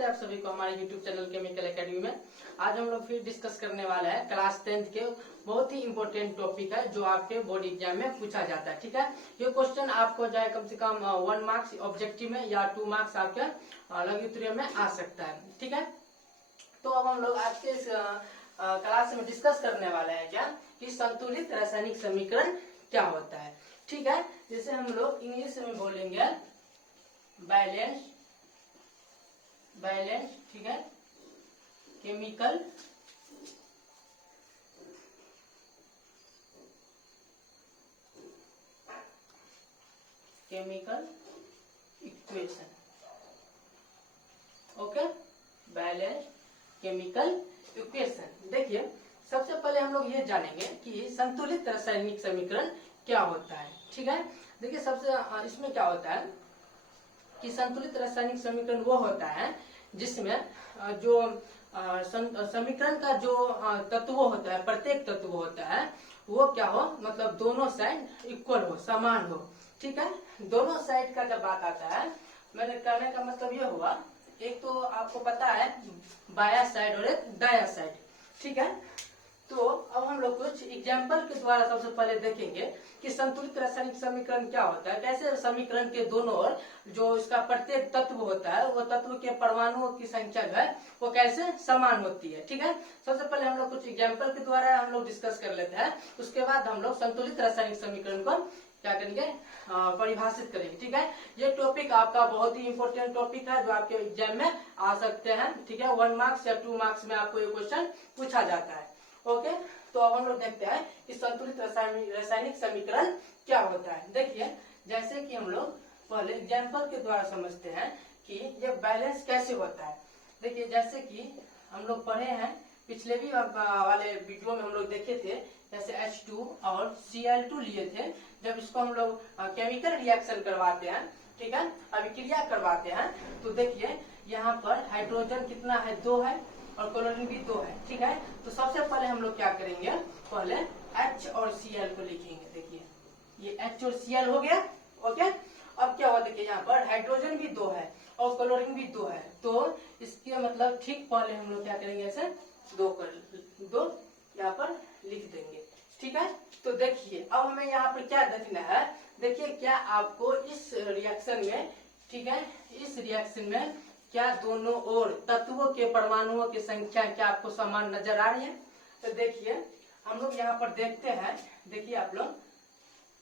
है आप सभी को हमारे YouTube चैनल केमिकल एकेडमी में। आज हम लोग फिर डिस्कस करने वाले हैं क्लास 10th के बहुत ही इंपॉर्टेंट टॉपिक है जो आपके बोर्ड एग्जाम में पूछा जाता है। ठीक है, ये क्वेश्चन आपको जाए कम से कम 1 मार्क्स ऑब्जेक्टिव में या 2 मार्क्स आपके लघु उत्तरीय में आ सकता है। ठीक है, तो अब हम लोग आज के इस क्लास में डिस्कस करने वाले हैं क्या कि संतुलित रासायनिक समीकरण क्या होता है। ठीक है, जैसे हम लोग इंग्लिश में बोलेंगे बैलेंस, ठीक है, chemical equation. Okay, balance chemical equation. देखिए, सबसे पहले हम लोग ये जानेंगे कि संतुलित रासायनिक समीकरण क्या होता है। ठीक है, देखिए सबसे इसमें क्या होता है कि संतुलित रासायनिक समीकरण वो होता है जिसमें जो समीकरण का जो तत्व होता है, प्रत्येक तत्व होता है वो क्या हो, मतलब दोनों साइड इक्वल हो, समान हो। ठीक है, दोनों साइड का जब बात आता है, मैंने कहने का मतलब ये हुआ, एक तो आपको पता है बाया साइड और एक दाया साइड। ठीक है, तो अब हम लोग कुछ एग्जाम्पल के द्वारा सबसे पहले देखेंगे कि संतुलित रासायनिक समीकरण क्या होता है, कैसे समीकरण के दोनों ओर जो इसका प्रत्येक तत्व होता है वो तत्व के परमाणुओं की संख्या जो है वो कैसे समान होती है। ठीक है, सबसे पहले हम लोग कुछ एग्जाम्पल के द्वारा हम लोग डिस्कस कर लेते हैं, उसके बाद हम लोग संतुलित रासायनिक समीकरण को क्या करेंगे, परिभाषित करेंगे। ठीक है, ये टॉपिक आपका बहुत ही इंपॉर्टेंट टॉपिक है जो आपके एग्जाम में आ सकते हैं। ठीक है, 1 मार्क्स या 2 मार्क्स में आपको ये क्वेश्चन पूछा जाता है। ओके, तो अब हम लोग देखते हैं कि संतुलित रासायनिक समीकरण क्या होता है। देखिए, जैसे कि हम लोग पहले एग्जाम्पल के द्वारा समझते हैं कि ये बैलेंस कैसे होता है। देखिए, जैसे कि हम लोग पढ़े हैं पिछले भी वाले वीडियो में हम लोग देखे थे, जैसे H2 और Cl2 लिए थे, जब इसको हम लोग केमिकल रिएक्शन करवाते हैं, ठीक है, अभिक्रिया करवाते हैं, तो देखिए यहाँ पर हाइड्रोजन कितना है, 2 है और क्लोरीन भी 2 है। ठीक है, तो सबसे पहले हम लोग क्या करेंगे, पहले H और Cl को लिखेंगे। देखिए ये H और Cl हो गया। ओके, अब क्या हुआ, देखिए यहाँ पर हाइड्रोजन भी 2 है और क्लोरीन भी 2 है, तो इसके मतलब ठीक पहले हम लोग क्या करेंगे, ऐसे 2 यहाँ पर लिख देंगे। ठीक है, तो देखिए अब हमें यहाँ पर क्या देखना है, देखिए क्या आपको इस रिएक्शन में, ठीक है, इस रिएक्शन में क्या दोनों ओर तत्वों के परमाणुओं की संख्या क्या आपको समान नजर आ रही है। तो देखिए हम लोग यहाँ पर देखते हैं, देखिए आप लोग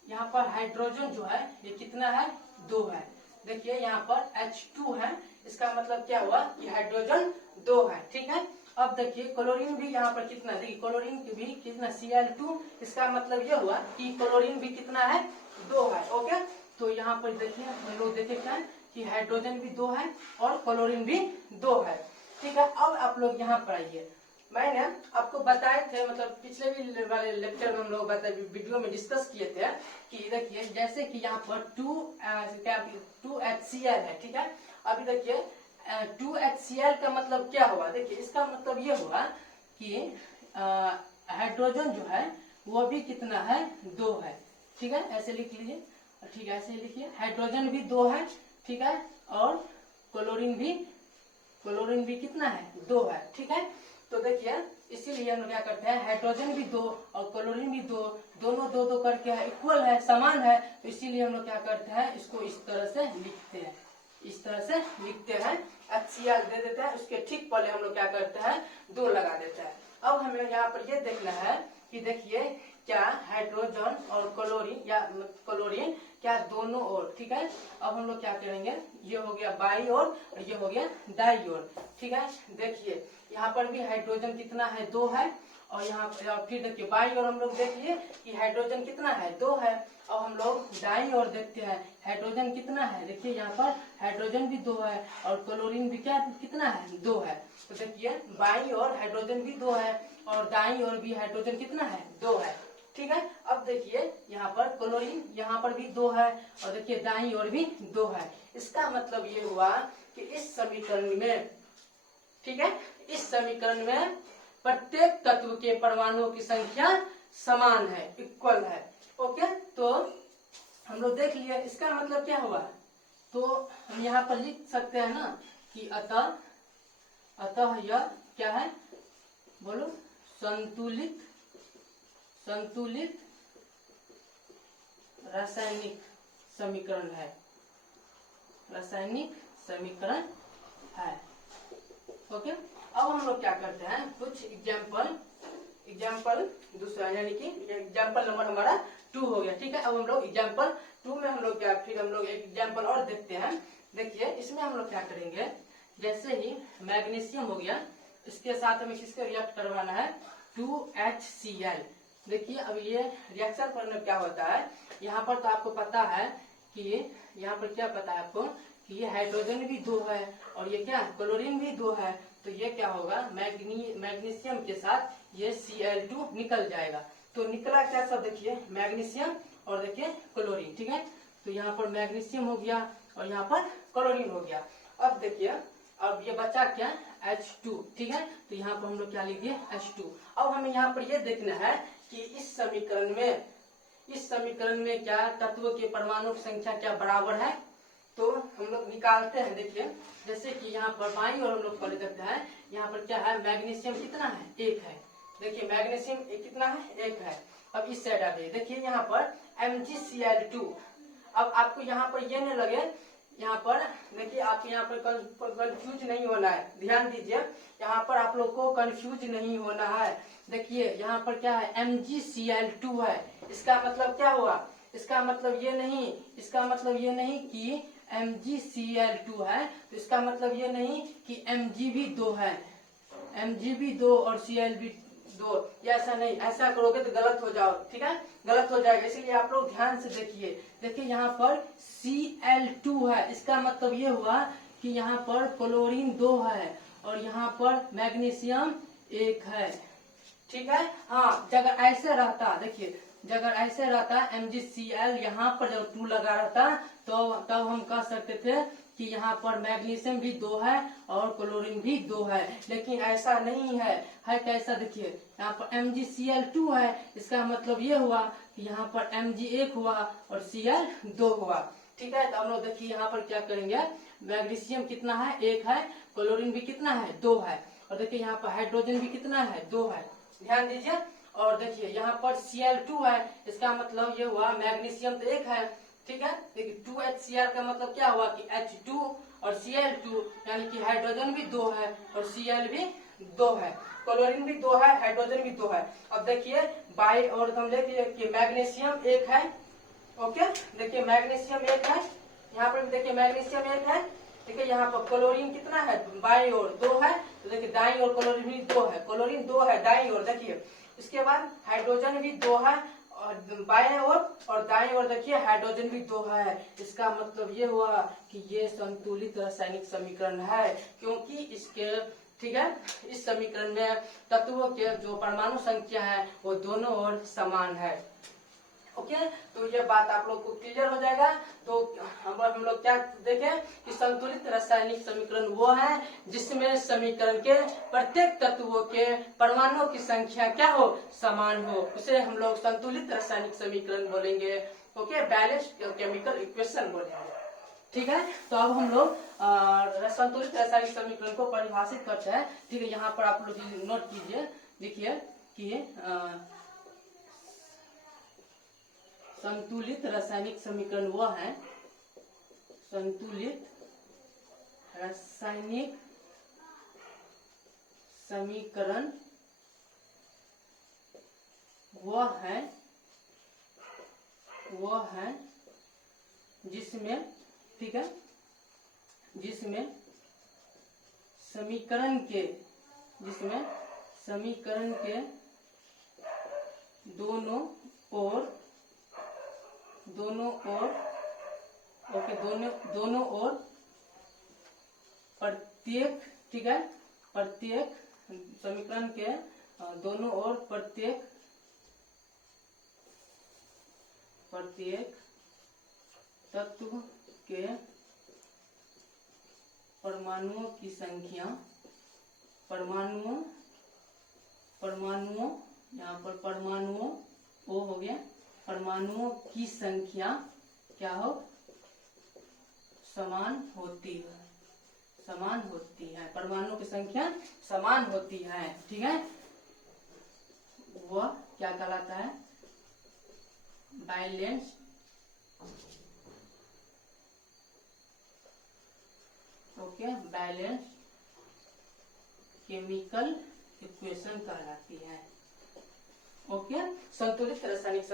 यहाँ पर हाइड्रोजन जो है ये कितना है, 2 है। देखिए यहाँ पर H2 है, इसका मतलब क्या हुआ कि हाइड्रोजन 2 है। ठीक है, अब देखिए क्लोरीन भी यहाँ पर कितना, देखिए क्लोरीन भी कितना, Cl2, इसका मतलब ये हुआ कि क्लोरीन भी कितना है, 2 है। ओके, तो यहाँ पर देखिए हम लोग देखे क्या कि हाइड्रोजन भी 2 है और क्लोरीन भी 2 है। ठीक है, अब आप लोग यहाँ पर आइए, मैंने आपको बताए थे, मतलब पिछले भी वाले लेक्चर में हम लोग वीडियो में डिस्कस किए थे कि देखिए जैसे कि यहाँ पर 2HCl है। ठीक है, अभी देखिए 2HCl का मतलब क्या हुआ, देखिए इसका मतलब ये हुआ कि हाइड्रोजन जो है वो भी कितना है, 2 है। ठीक है, ऐसे लिख लीजिए। ठीक है, ऐसे लिखिए, हाइड्रोजन भी 2 है। ठीक है, और क्लोरीन भी कितना है, 2 है। ठीक है, तो देखिए इसीलिए हम लोग क्या करते हैं, हाइड्रोजन भी 2 और क्लोरीन भी 2, दोनों 2 करके है, इक्वल है, समान है, तो इसीलिए हम लोग क्या करते हैं, इसको इस तरह से लिखते हैं, इस तरह से लिखते हैं, HCl दे देते हैं, उसके ठीक पहले हम लोग क्या करते हैं, 2 लगा देते हैं। अब हमें यहाँ पर ये देखना है कि देखिए क्या हाइड्रोजन और क्लोरीन क्या दोनों ओर, ठीक है, अब हम लोग क्या करेंगे, ये हो गया बाई ओर और ये हो गया दाई ओर। ठीक है, देखिए यहाँ पर भी हाइड्रोजन कितना है, 2 है, और यहाँ फिर देखिए बाई ओर हम लोग देखिए कि हाइड्रोजन कितना है, 2 है। अब हम लोग दाई ओर देखते हैं, हाइड्रोजन कितना है, देखिए यहाँ पर हाइड्रोजन भी 2 है और क्लोरीन भी क्या कितना है, 2 है। तो देखिए बाई ओर हाइड्रोजन भी 2 है और दाई ओर भी हाइड्रोजन कितना है, 2 है। ठीक है, अब देखिए यहाँ पर क्लोरीन यहाँ पर भी 2 है और देखिए दाई ओर भी 2 है। इसका मतलब ये हुआ कि इस समीकरण में, ठीक है, इस समीकरण में प्रत्येक तत्व के परमाणुओं की संख्या समान है, इक्वल है। ओके, तो हम लोग देख लिए, इसका मतलब क्या हुआ, तो हम यहाँ पर लिख सकते हैं ना कि अतः अतः यह क्या है, बोलो, संतुलित रासायनिक समीकरण है, रासायनिक समीकरण है। ओके, अब हम लोग क्या करते हैं, कुछ एग्जाम्पल दूसरा, यानी कि एग्जाम्पल नंबर हमारा 2 हो गया। ठीक है, अब हम लोग एग्जाम्पल 2 में हम लोग क्या, फिर हम लोग एक एग्जाम्पल और देखते हैं। देखिए इसमें हम लोग क्या करेंगे, जैसे ही मैग्नीशियम हो गया, इसके साथ हमें किसको रिएक्ट करवाना है, 2HCl। देखिए अब ये रिएक्शन करने क्या होता है, यहाँ पर तो आपको पता है कि यहाँ पर क्या पता है आपको कि ये हाइड्रोजन भी 2 है और ये क्या क्लोरीन भी 2 है, तो ये क्या होगा, मैग्नीशियम के साथ ये Cl2 निकल जाएगा। तो निकला क्या सब, देखिए मैग्नीशियम और देखिए क्लोरीन। ठीक है, तो यहाँ पर मैग्नीशियम हो गया और यहाँ पर क्लोरीन हो गया। अब देखिए अब ये बचा क्या, H2। ठीक है, तो यहाँ पर हम लोग क्या लिख दिए, H2। अब हमें यहाँ पर ये देखना है कि इस समीकरण में क्या तत्व के परमाणु की संख्या क्या बराबर है। तो हम लोग निकालते हैं। देखिए जैसे कि यहाँ पर बाईं ओर हम लोग पहले देखते हैं, यहाँ पर क्या है, मैग्नीशियम कितना है, 1 है। देखिए मैग्नीशियम कितना है, 1 है। अब इस साइड आ गए, देखिए यहाँ पर MgCl2। अब आपको यहाँ पर ये नहीं लगे, यहाँ पर देखिए आपको यहाँ पर कंफ्यूज नहीं होना है, ध्यान दीजिए, यहाँ पर आप लोग को कंफ्यूज नहीं होना है। देखिए यहाँ पर क्या है, MgCl2 है, इसका मतलब क्या हुआ, इसका मतलब ये नहीं कि MgCl2 है, तो इसका मतलब ये नहीं कि Mg भी 2 है, Mg भी 2 और Cl भी 2, ऐसा नहीं, ऐसा करोगे तो गलत हो जाओ। ठीक है, गलत हो जाएगा, इसलिए आप लोग ध्यान से देखिए। देखिए यहाँ पर Cl2 है, इसका मतलब ये हुआ कि यहाँ पर क्लोरीन 2 है और यहाँ पर मैग्नीशियम 1 है। ठीक है, हाँ, अगर ऐसे रहता, देखिए अगर ऐसे रहता MgCl यहाँ पर जब 2 लगा रहता, तो तब हम कह सकते थे कि यहाँ पर मैग्नीशियम भी 2 है और क्लोरीन भी 2 है, लेकिन ऐसा नहीं है। कैसा, देखिए यहाँ पर MgCl2 है, इसका मतलब ये हुआ कि यहाँ पर Mg 1 हुआ और Cl 2 हुआ। ठीक है, तो हम लोग देखिए यहाँ पर क्या करेंगे, मैग्नीशियम कितना है, 1 है, क्लोरीन भी कितना है, 2 है, और देखिए यहाँ पर हाइड्रोजन भी कितना है, 2 है, ध्यान दीजिए। और देखिए यहाँ पर Cl2 है, इसका मतलब ये हुआ मैग्नीशियम तो 1 है। ठीक है, देखिए 2HCl का मतलब क्या हुआ कि H2 और Cl2, यानी कि हाइड्रोजन भी 2 है और Cl भी 2 है, क्लोरीन भी 2 है, हाइड्रोजन भी 2 है। अब देखिए बाई और हम देखिए कि मैग्नीशियम 1 है। ओके, देखिए मैग्नीशियम 1 है, यहाँ पर भी देखिए मैग्नीशियम 1 है। देखिए यहाँ पर क्लोरीन कितना है, बाई ओर 2 है, तो देखिए दाई ओर क्लोरीन भी 2 है, क्लोरीन 2 है दाई ओर। देखिए इसके बाद हाइड्रोजन भी 2 है और बाएं ओर, और दाएं ओर देखिए हाइड्रोजन भी 2 है। इसका मतलब ये हुआ कि ये संतुलित रासायनिक समीकरण है, क्योंकि इसके, ठीक है, इस समीकरण में तत्वों के जो परमाणु संख्या है वो दोनों ओर समान है। ओके, तो ये बात आप लोग को क्लियर हो जाएगा। तो हम लोग क्या देखें कि संतुलित रासायनिक समीकरण वो है जिसमें समीकरण के प्रत्येक तत्वों के परमाणुओं की संख्या क्या हो, समान हो, उसे हम लोग संतुलित रासायनिक समीकरण बोलेंगे। ओके, बैलेंस्ड केमिकल इक्वेशन बोलेंगे। ठीक है, तो अब हम लोग संतुलित रासायनिक समीकरण को परिभाषित करते हैं। ठीक है, यहाँ पर आप लोग नोट कीजिए, देखिए कि संतुलित रासायनिक समीकरण वो है, संतुलित रासायनिक समीकरण वो है जिसमें, ठीक है, जिसमें समीकरण के दोनों ओर प्रत्येक, ठीक है, प्रत्येक समीकरण के दोनों ओर प्रत्येक तत्व के परमाणुओं की संख्या, परमाणुओं यहाँ पर परमाणुओं ओ हो गया, परमाणुओं की संख्या क्या हो, समान होती है, समान होती है, परमाणुओं की संख्या समान होती है, ठीक है, वह क्या कहलाता है, balance okay, balance chemical equation कहलाती है। ओके, संतुलित रासायनिक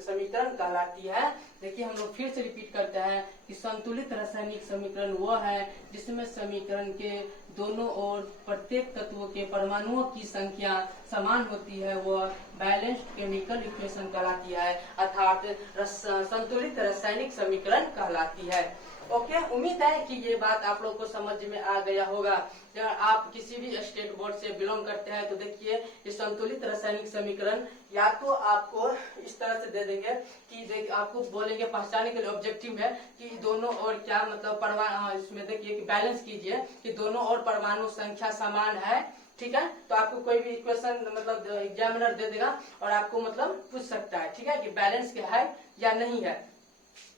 समीकरण कहलाती है। देखिए हम लोग फिर से रिपीट करते हैं कि संतुलित रासायनिक समीकरण वो है जिसमें समीकरण के दोनों ओर प्रत्येक तत्व के परमाणुओं की संख्या समान होती है, वह बैलेंस्ड केमिकल इक्वेशन कहलाती है, अर्थात संतुलित रासायनिक समीकरण कहलाती है। ओके, उम्मीद है कि ये बात आप लोग को समझ में आ गया होगा। अगर आप किसी भी स्टेट बोर्ड से बिलोंग करते हैं तो देखिए ये संतुलित रासायनिक समीकरण या तो आपको इस तरह से दे देंगे कि आपको बोलेंगे पहचाने के लिए ऑब्जेक्टिव है कि दोनों और क्या मतलब परमाणु, इसमें देखिए कि बैलेंस कीजिए कि दोनों और परमाणु संख्या समान है, ठीक है, तो आपको कोई भी इक्वेशन मतलब एग्जामिनर दे देगा और आपको मतलब पूछ सकता है, ठीक है, कि बैलेंस क्या है या नहीं है।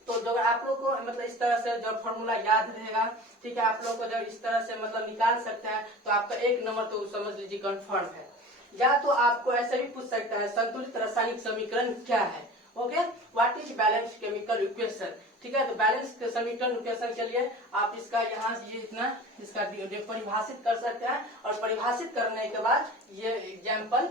तो जब आप लोग को मतलब इस तरह से जब फॉर्मूला याद रहेगा, ठीक है, आप लोग को जब इस तरह से मतलब निकाल सकते हैं तो आपका एक नंबर तो समझ लीजिए कंफर्म है। या तो आपको ऐसे भी पूछ सकता है संतुलित रासायनिक समीकरण क्या है, okay, what is balanced chemical equation, ठीक है, तो बैलेंस समीकरण इक्वेशन के लिए आप इसका यहाँ ये इतना इसका परिभाषित कर सकते हैं और परिभाषित करने के बाद ये एग्जाम्पल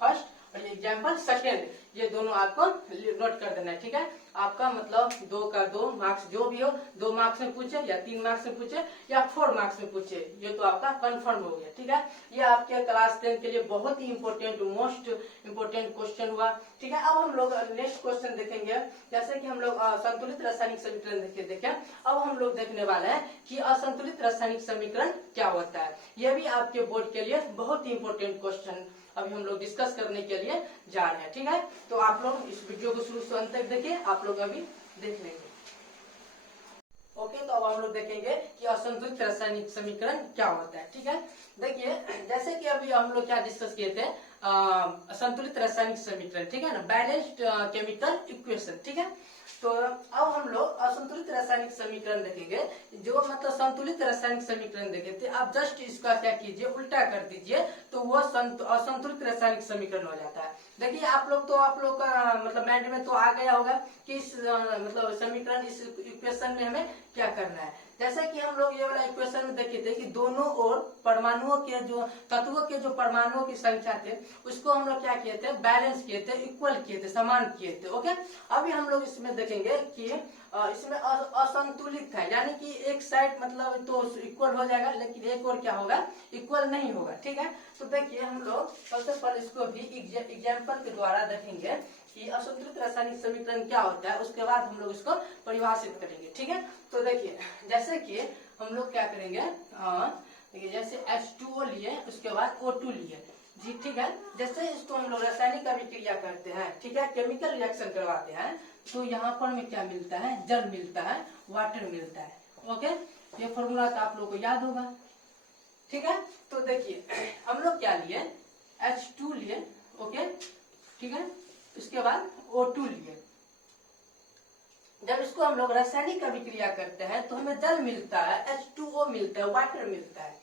फर्स्ट और एग्जाम्पल सेकेंड ये दोनों आपको नोट कर देना है, ठीक है, आपका मतलब 2 का 2 मार्क्स जो भी हो, 2 मार्क्स में पूछे या 3 मार्क्स में पूछे या 4 मार्क्स में पूछे, ये तो आपका कंफर्म हो गया, ठीक है। ये आपके क्लास 10 के लिए बहुत ही इंपॉर्टेंट मोस्ट इंपॉर्टेंट क्वेश्चन हुआ, ठीक है। अब हम लोग नेक्स्ट क्वेश्चन देखेंगे, जैसे कि हम लोग संतुलित रासायनिक समीकरण देखें, अब हम लोग देखने वाले हैं कि असंतुलित रासायनिक समीकरण क्या होता है। यह भी आपके बोर्ड के लिए बहुत ही इंपॉर्टेंट क्वेश्चन अभी हम लोग डिस्कस करने के लिए जा रहे हैं, ठीक है। तो आप लोग इस वीडियो को शुरू से अंत तक देखिए, आप लोग अभी देख लेंगे। ओके, तो अब हम लोग देखेंगे कि असंतुलित रासायनिक समीकरण क्या होता है, ठीक है। देखिए जैसे कि अभी हम लोग क्या डिस्कस किए थे, असंतुलित रासायनिक समीकरण, ठीक है ना, बैलेंस्ड केमिकल इक्वेशन, ठीक है। तो अब हम लोग असंतुलित रासायनिक समीकरण देखेंगे, जो मतलब संतुलित रासायनिक समीकरण देखे थे, आप जस्ट इसका क्या कीजिए उल्टा कर दीजिए तो वो असंतुलित रासायनिक समीकरण हो जाता है। देखिए आप लोग का मतलब माइंड में तो आ गया होगा कि इस मतलब समीकरण इस इक्वेशन में हमें क्या करना है। जैसे कि हम लोग ये वाला इक्वेशन में देखे थे कि दोनों ओर परमाणुओं के जो तत्वों के जो परमाणुओं की संख्या थे उसको हम लोग क्या किए थे, बैलेंस किए थे, इक्वल किए थे, समान किए थे, ओके। अभी हम लोग इसमें देखेंगे कि इसमें असंतुलित है, यानी कि एक साइड मतलब तो इक्वल हो जाएगा लेकिन एक और क्या होगा, इक्वल नहीं होगा, ठीक है। तो देखिए हम लोग सबसे पहले इसको भी एग्जाम्पल के द्वारा देखेंगे कि असंतुलित रासायनिक समीकरण क्या होता है, उसके बाद हम लोग इसको परिभाषित करेंगे, ठीक है। तो देखिए जैसे कि हम लोग क्या करेंगे, देखिए जैसे H2O लिए उसके बाद O2 लिए जी, ठीक है। जैसे इसको हम लोग रासायनिक अभिक्रिया करते हैं, ठीक है, केमिकल रिएक्शन करवाते हैं तो यहाँ पर में क्या मिलता है, जल मिलता है, वाटर मिलता है, ओके। ये फॉर्मूला तो आप लोग को याद होगा, ठीक है। तो देखिए हम लोग क्या लिए, H2 लिए, ओके, ठीक है, उसके बाद O2 लिए। जब इसको हम लोग रासायनिक अभिक्रिया करते हैं तो हमें जल मिलता है, H2O मिलता है, वाटर मिलता है,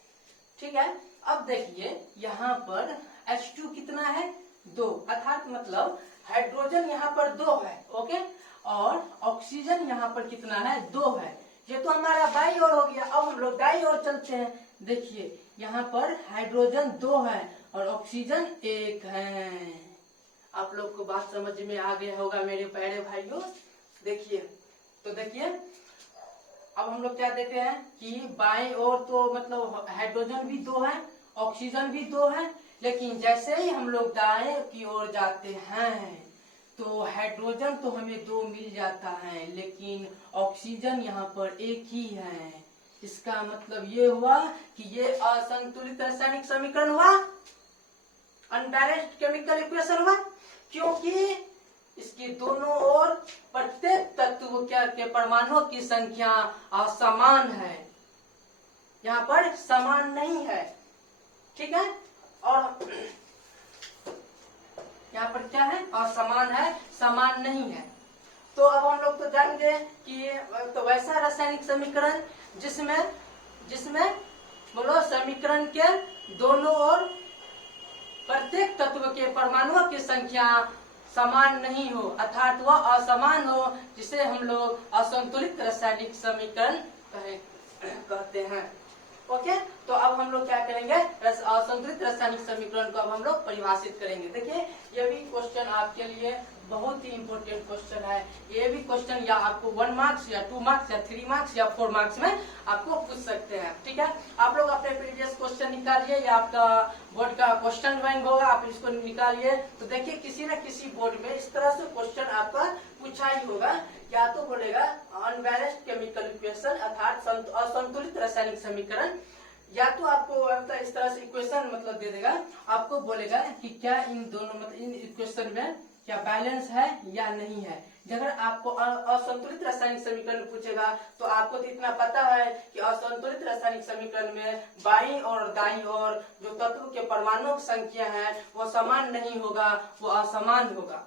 ठीक है। अब देखिए यहाँ पर H2 कितना है, 2, अर्थात मतलब हाइड्रोजन यहाँ पर 2 है, ओके, और ऑक्सीजन यहाँ पर कितना है, 2 है। ये तो हमारा बाई ओर हो गया। अब हम लोग दाई ओर चलते हैं, देखिए यहाँ पर हाइड्रोजन 2 है और ऑक्सीजन 1 है। आप लोग को बात समझ में आ गया होगा मेरे प्यारे भाइयों। देखिए तो देखिए अब हम लोग क्या देख रहे हैं कि बाएं ओर तो मतलब हाइड्रोजन भी 2 है, ऑक्सीजन भी 2 है, लेकिन जैसे ही हम लोग दाएं की ओर जाते हैं तो हाइड्रोजन तो हमें 2 मिल जाता है लेकिन ऑक्सीजन यहाँ पर 1 ही है। इसका मतलब ये हुआ कि ये असंतुलित रासायनिक समीकरण हुआ, अनबैलेंस्ड केमिकल इक्वेशन हुआ, क्योंकि इसकी दोनों ओर प्रत्येक तत्व के परमाणुओं की संख्या असमान है, यहाँ पर समान नहीं है, ठीक है। और यहाँ पर क्या है, असमान है, समान नहीं है। तो अब हम लोग तो जानेंगे कि तो वैसा रासायनिक समीकरण जिसमें बोलो समीकरण के दोनों ओर प्रत्येक तत्व के परमाणुओं की संख्या समान नहीं हो, अर्थात वह असमान हो, जिसे हम लोग असंतुलित रासायनिक समीकरण कहते हैं। ओके, तो अब हम लोग क्या करेंगे, असंतुलित रासायनिक समीकरण को अब हम लोग परिभाषित करेंगे। देखिए ये भी क्वेश्चन आपके लिए बहुत ही इंपॉर्टेंट क्वेश्चन है। ये भी क्वेश्चन या आपको 1 मार्क्स या 2 मार्क्स या 3 मार्क्स या 4 मार्क्स में आपको पूछ सकते हैं। ठीक है, आप लोग अपने प्रीवियस क्वेश्चन निकालिए या आपका बोर्ड का क्वेश्चन बैंक होगा, आप इसको निकालिए। तो देखिए किसी न किसी बोर्ड में इस तरह से क्वेश्चन आपका पूछा ही होगा। या तो बोलेगा अनबैलेंस्ड केमिकल इक्वेशन अर्थात असंतुलित रासायनिक समीकरण, या तो आपको इस तरह से इक्वेशन मतलब दे देगा, आपको बोलेगा कि क्या इन दोनों मतलब इन इक्वेशन में क्या बैलेंस है या नहीं है। अगर आपको असंतुलित रासायनिक समीकरण पूछेगा तो आपको तो इतना पता है कि असंतुलित रासायनिक समीकरण में बाईं और दाईं ओर जो तत्व के परमाणुओं की संख्या है वो समान नहीं होगा, वो असमान होगा।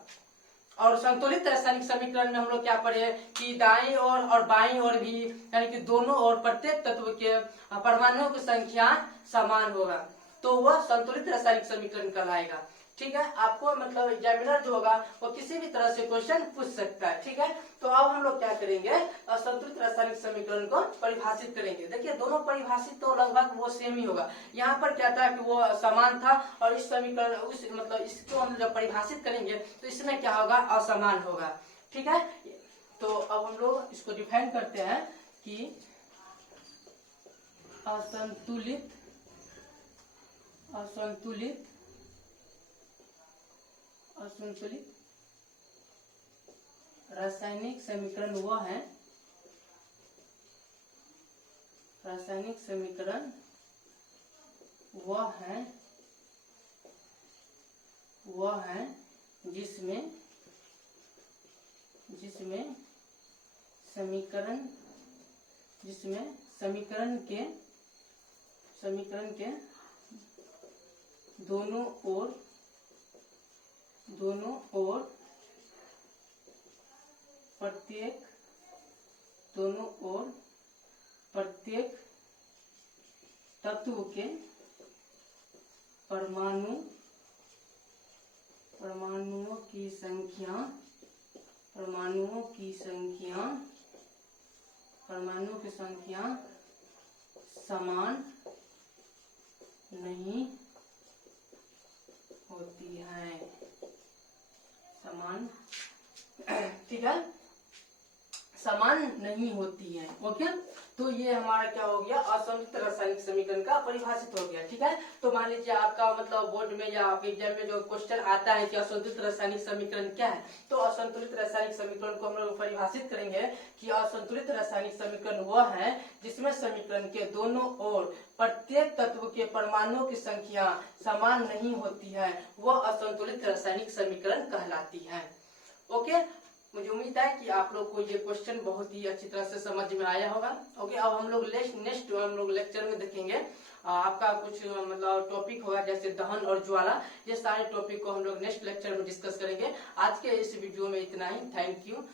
और संतुलित रासायनिक समीकरण में हम लोग क्या पढ़े कि दाईं ओर और बाईं ओर भी यानी कि दोनों ओर प्रत्येक तत्व के परमाणुओं की संख्या समान होगा, तो वह संतुलित रासायनिक समीकरण कहलाएगा। ठीक है, आपको मतलब एग्जामिनर जो होगा वो किसी भी तरह से क्वेश्चन पूछ सकता है। ठीक है, तो अब हम लोग क्या करेंगे, असंतुलित रासायनिक समीकरण को परिभाषित करेंगे। देखिए दोनों परिभाषित तो लगभग वो सेम ही होगा। यहाँ पर क्या था कि वो समान था और इस समीकरण उस मतलब इसको हम जब परिभाषित करेंगे तो इसमें क्या होगा, असमान होगा। ठीक है, तो अब हम लोग इसको डिफाइन करते हैं कि असंतुलित रासायनिक समीकरण वह है, रासायनिक समीकरण वह है जिसमें समीकरण के दोनों ओर प्रत्येक तत्व के परमाणुओं की संख्या समान नहीं होती है, ठीक है, समान नहीं होती है। ओके, तो ये हमारा क्या हो गया, असंतुलित रासायनिक समीकरण का परिभाषित हो गया। ठीक है, तो मान लीजिए आपका मतलब बोर्ड में या आपके एग्जाम में जो क्वेश्चन आता है कि असंतुलित रासायनिक समीकरण क्या है, तो असंतुलित रासायनिक समीकरण को हम लोग परिभाषित करेंगे कि असंतुलित रासायनिक समीकरण वह है जिसमें समीकरण के दोनों ओर प्रत्येक तत्व के परमाणुओं की संख्या समान नहीं होती है, वह असंतुलित रासायनिक समीकरण कहलाती है। ओके, मुझे उम्मीद है कि आप लोग को ये क्वेश्चन बहुत ही अच्छी तरह से समझ में आया होगा। ओके, अब हम लोग नेक्स्ट हम लोग लेक्चर में देखेंगे आपका कुछ मतलब टॉपिक होगा जैसे दहन और ज्वाला। ये सारे टॉपिक को हम लोग नेक्स्ट लेक्चर में डिस्कस करेंगे। आज के इस वीडियो में इतना ही। Thank you.